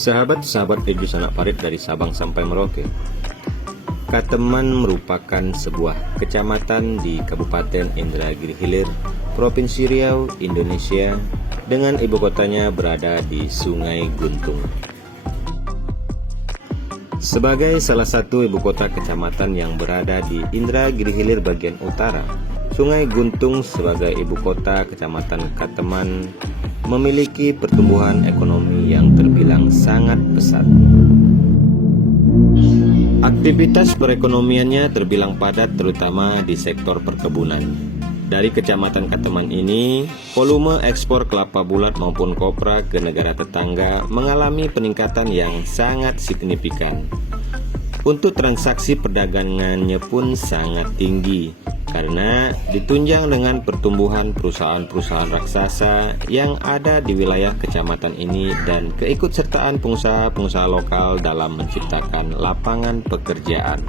Sahabat-sahabat Reju Sanak Parit dari Sabang sampai Merauke, Kateman merupakan sebuah kecamatan di Kabupaten Indragiri Hilir, Provinsi Riau, Indonesia, dengan ibu kotanya berada di Sungai Guntung. Sebagai salah satu ibu kota kecamatan yang berada di Indragiri Hilir bagian utara, Sungai Guntung sebagai ibu kota kecamatan Kateman memiliki pertumbuhan ekonomi yang terbilang sangat pesat. Aktivitas perekonomiannya terbilang padat terutama di sektor perkebunan. Dari kecamatan Kateman ini, volume ekspor kelapa bulat maupun kopra ke negara tetangga mengalami peningkatan yang sangat signifikan. Untuk transaksi perdagangannya pun sangat tinggi, karena ditunjang dengan pertumbuhan perusahaan-perusahaan raksasa yang ada di wilayah kecamatan ini dan keikutsertaan pengusaha-pengusaha lokal dalam menciptakan lapangan pekerjaan.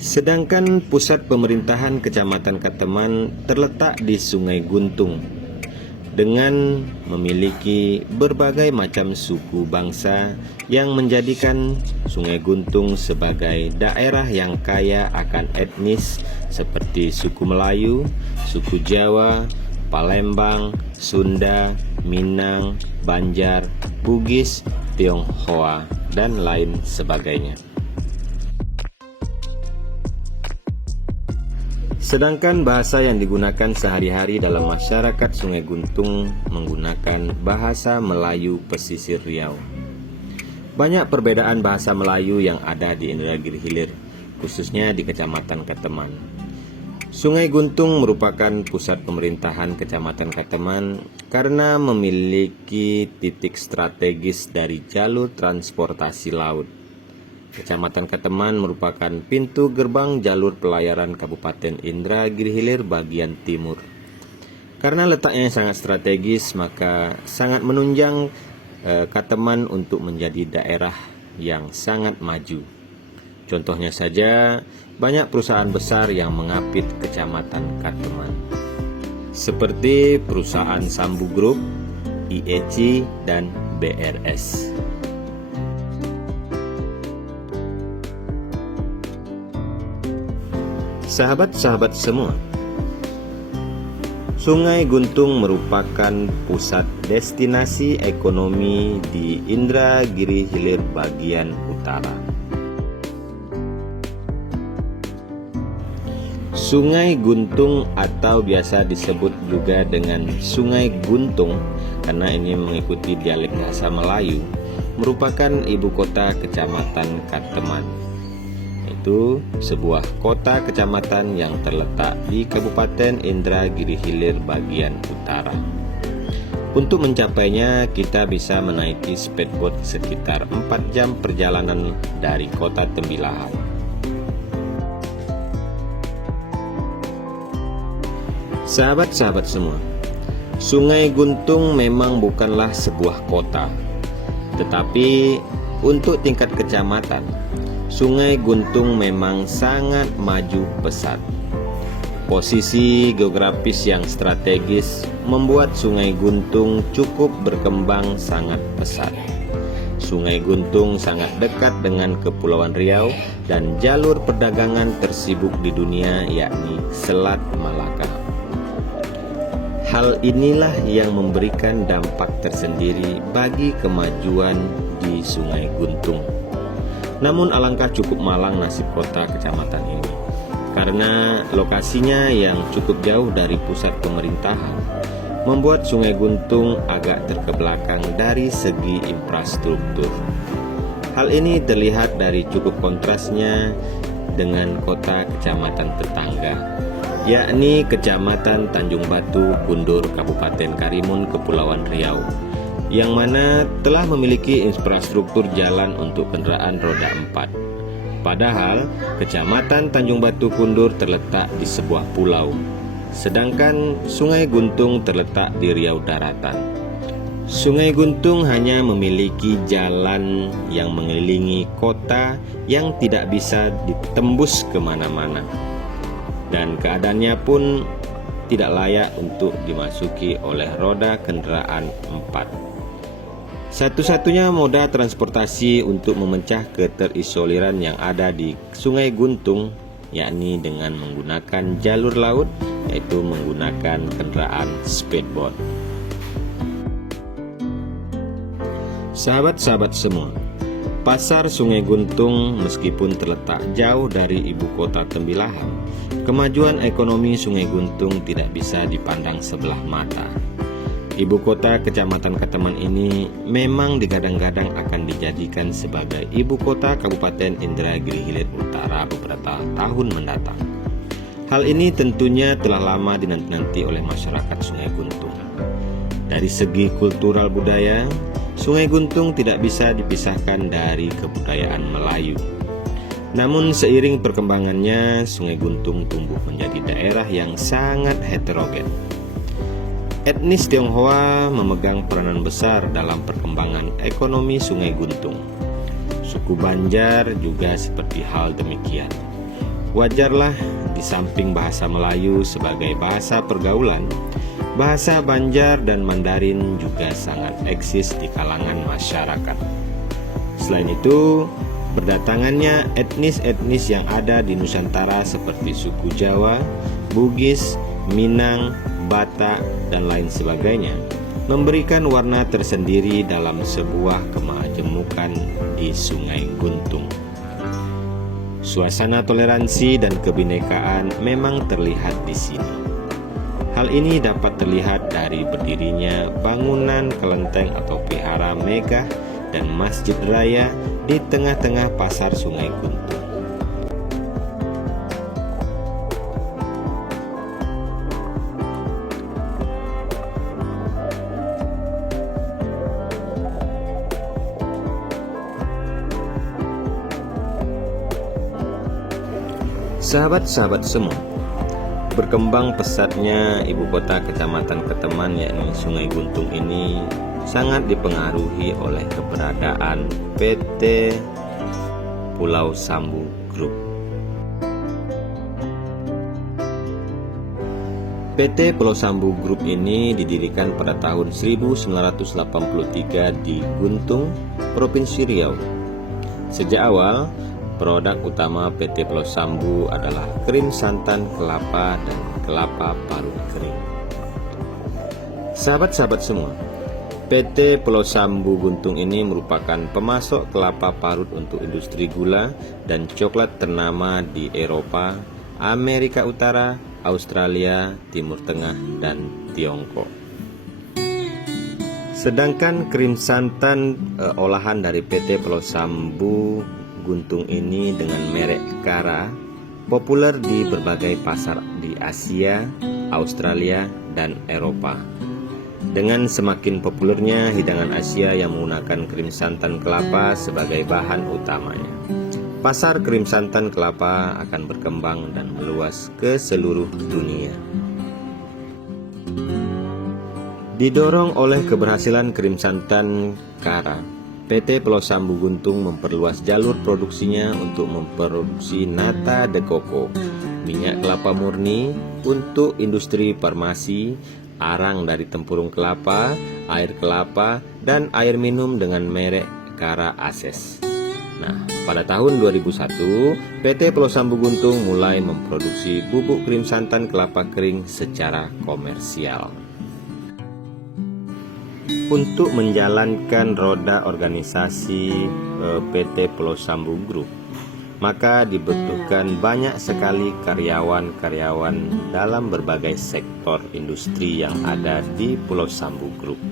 Sedangkan pusat pemerintahan Kecamatan Kateman terletak di Sungai Guntung, dengan memiliki berbagai macam suku bangsa yang menjadikan Sungai Guntung sebagai daerah yang kaya akan etnis seperti suku Melayu, suku Jawa, Palembang, Sunda, Minang, Banjar, Bugis, Tionghoa, dan lain sebagainya. Sedangkan bahasa yang digunakan sehari-hari dalam masyarakat Sungai Guntung menggunakan bahasa Melayu pesisir Riau. Banyak perbedaan bahasa Melayu yang ada di Indragiri Hilir, khususnya di Kecamatan Kateman. Sungai Guntung merupakan pusat pemerintahan Kecamatan Kateman karena memiliki titik strategis dari jalur transportasi laut. Kecamatan Kateman merupakan pintu gerbang jalur pelayaran Kabupaten Indragiri Hilir bagian timur. Karena letaknya yang sangat strategis, maka sangat menunjang Kateman untuk menjadi daerah yang sangat maju. Contohnya saja, banyak perusahaan besar yang mengapit Kecamatan Kateman, seperti perusahaan Sambu Group, IEC, dan BRS. Sahabat-sahabat semua, Sungai Guntung merupakan pusat destinasi ekonomi di Indragiri Hilir bagian utara. Sungai Guntung atau biasa disebut juga dengan Sungai Guntung karena ini mengikuti dialek bahasa Melayu, merupakan ibu kota Kecamatan Kateman. Itu sebuah kota kecamatan yang terletak di Kabupaten Indragiri Hilir bagian utara. Untuk mencapainya, kita bisa menaiki speedboat sekitar 4 jam perjalanan dari kota Tembilahan. Sahabat-sahabat semua, Sungai Guntung memang bukanlah sebuah kota, tetapi untuk tingkat kecamatan, Sungai Guntung memang sangat maju pesat. Posisi geografis yang strategis membuat Sungai Guntung cukup berkembang sangat pesat. Sungai Guntung sangat dekat dengan Kepulauan Riau dan jalur perdagangan tersibuk di dunia, yakni Selat Malaka. Hal inilah yang memberikan dampak tersendiri bagi kemajuan di Sungai Guntung. Namun alangkah cukup malang nasib kota kecamatan ini, karena lokasinya yang cukup jauh dari pusat pemerintahan membuat Sungai Guntung agak terkebelakang dari segi infrastruktur. Hal ini terlihat dari cukup kontrasnya dengan kota kecamatan tetangga, yakni Kecamatan Tanjung Batu, Kundur, Kabupaten Karimun, Kepulauan Riau, yang mana telah memiliki infrastruktur jalan untuk kendaraan roda 4. Padahal Kecamatan Tanjung Batu Kundur terletak di sebuah pulau, sedangkan Sungai Guntung terletak di Riau Daratan. Sungai Guntung hanya memiliki jalan yang mengelilingi kota yang tidak bisa ditembus kemana-mana, dan keadaannya pun tidak layak untuk dimasuki oleh roda kendaraan 4. Satu-satunya moda transportasi untuk memecah keterisoliran yang ada di Sungai Guntung yakni dengan menggunakan jalur laut, yaitu menggunakan kendaraan speedboat. Sahabat-sahabat semua, pasar Sungai Guntung meskipun terletak jauh dari ibu kota Tembilahan, kemajuan ekonomi Sungai Guntung tidak bisa dipandang sebelah mata. Ibu kota Kecamatan Keteman ini memang digadang-gadang akan dijadikan sebagai ibu kota Kabupaten Indragiri Hilir Utara beberapa tahun mendatang. Hal ini tentunya telah lama dinanti-nanti oleh masyarakat Sungai Guntung. Dari segi kultural budaya, Sungai Guntung tidak bisa dipisahkan dari kebudayaan Melayu. Namun seiring perkembangannya, Sungai Guntung tumbuh menjadi daerah yang sangat heterogen. Etnis Tionghoa memegang peranan besar dalam perkembangan ekonomi Sungai Guntung. Suku Banjar juga seperti hal demikian. Wajarlah di samping bahasa Melayu sebagai bahasa pergaulan, bahasa Banjar dan Mandarin juga sangat eksis di kalangan masyarakat. Selain itu, berdatangannya etnis-etnis yang ada di Nusantara seperti suku Jawa, Bugis, Minang, Batak, dan lain sebagainya memberikan warna tersendiri dalam sebuah kemajemukan di Sungai Guntung. Suasana toleransi dan kebinekaan memang terlihat di sini. Hal ini dapat terlihat dari berdirinya bangunan kelenteng atau vihara megah dan masjid raya di tengah-tengah pasar Sungai Guntung. Sahabat-sahabat semua, berkembang pesatnya ibu kota Kecamatan Keteman yakni Sungai Guntung ini sangat dipengaruhi oleh keberadaan PT Pulau Sambu Group. PT Pulau Sambu Group ini didirikan pada tahun 1983 di Guntung, Provinsi Riau. Sejak awal, produk utama PT Pulau Sambu adalah krim santan kelapa dan kelapa parut kering. Sahabat-sahabat semua, PT Pulau Sambu Guntung ini merupakan pemasok kelapa parut untuk industri gula dan coklat ternama di Eropa, Amerika Utara, Australia, Timur Tengah, dan Tiongkok. Sedangkan krim santan olahan dari PT Pulau Sambu Guntung ini dengan merek Kara populer di berbagai pasar di Asia, Australia, dan Eropa. Dengan semakin populernya hidangan Asia yang menggunakan krim santan kelapa sebagai bahan utamanya, pasar krim santan kelapa akan berkembang dan meluas ke seluruh dunia. Didorong oleh keberhasilan krim santan Kara, PT Pulau Sambu Guntung memperluas jalur produksinya untuk memproduksi nata de coco, minyak kelapa murni untuk industri farmasi, arang dari tempurung kelapa, air kelapa, dan air minum dengan merek Kara Ases. Nah, pada tahun 2001, PT Pulau Sambu Guntung mulai memproduksi bubuk krim santan kelapa kering secara komersial. Untuk menjalankan roda organisasi PT Pulau Sambu Group, maka dibutuhkan banyak sekali karyawan-karyawan dalam berbagai sektor industri yang ada di Pulau Sambu Group.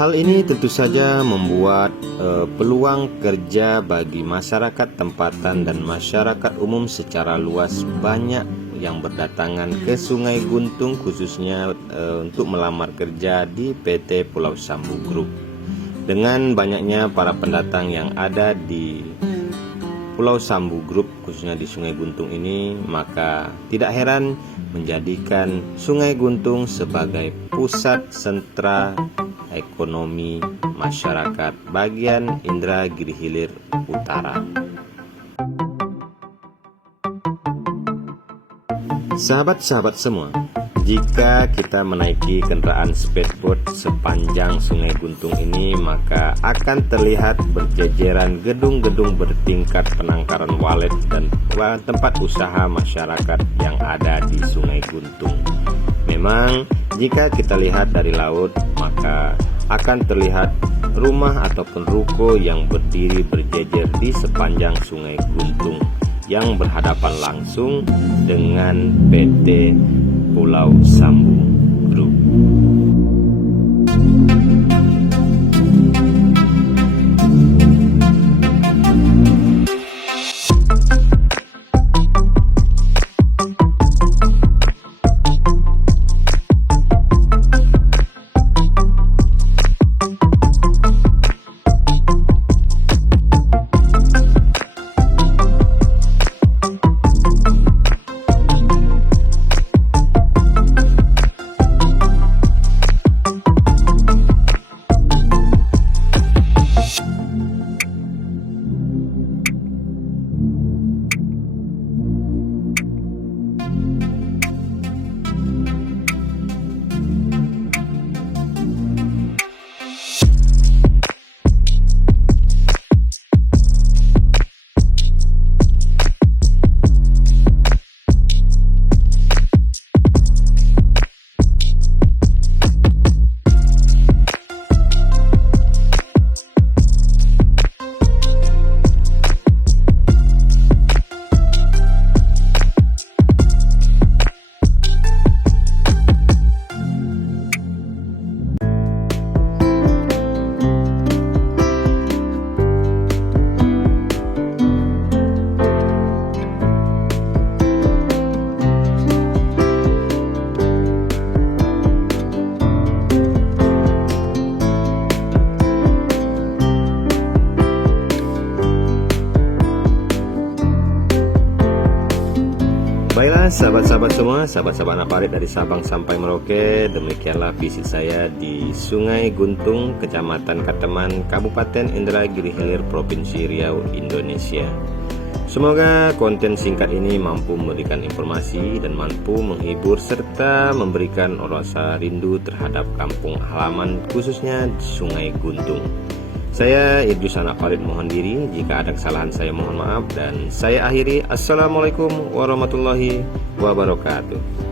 Hal ini tentu saja membuat peluang kerja bagi masyarakat tempatan dan masyarakat umum secara luas banyak yang berdatangan ke Sungai Guntung khususnya untuk melamar kerja di PT Pulau Sambu Group. Dengan banyaknya para pendatang yang ada di Pulau Sambu Group khususnya di Sungai Guntung ini, maka tidak heran menjadikan Sungai Guntung sebagai pusat sentra ekonomi masyarakat bagian Indragiri Hilir Utara. Sahabat-sahabat semua, jika kita menaiki kendaraan speedboat sepanjang Sungai Guntung ini, maka akan terlihat berjejeran gedung-gedung bertingkat penangkaran walet dan tempat usaha masyarakat yang ada di Sungai Guntung. Memang jika kita lihat dari laut, maka akan terlihat rumah ataupun ruko yang berdiri berjejer di sepanjang Sungai Guntung yang berhadapan langsung dengan PT Pulau Sambu Group. Baiklah sahabat-sahabat semua, sahabat-sahabat anak parit dari Sabang sampai Merauke, demikianlah visit saya di Sungai Guntung, Kecamatan Kateman, Kabupaten Indragiri Hilir, Provinsi Riau, Indonesia. Semoga konten singkat ini mampu memberikan informasi dan mampu menghibur serta memberikan rasa rindu terhadap kampung halaman, khususnya Sungai Guntung. Saya Idrus Anak Farid mohon diri, jika ada kesalahan saya mohon maaf, dan saya akhiri. Assalamualaikum warahmatullahi wabarakatuh.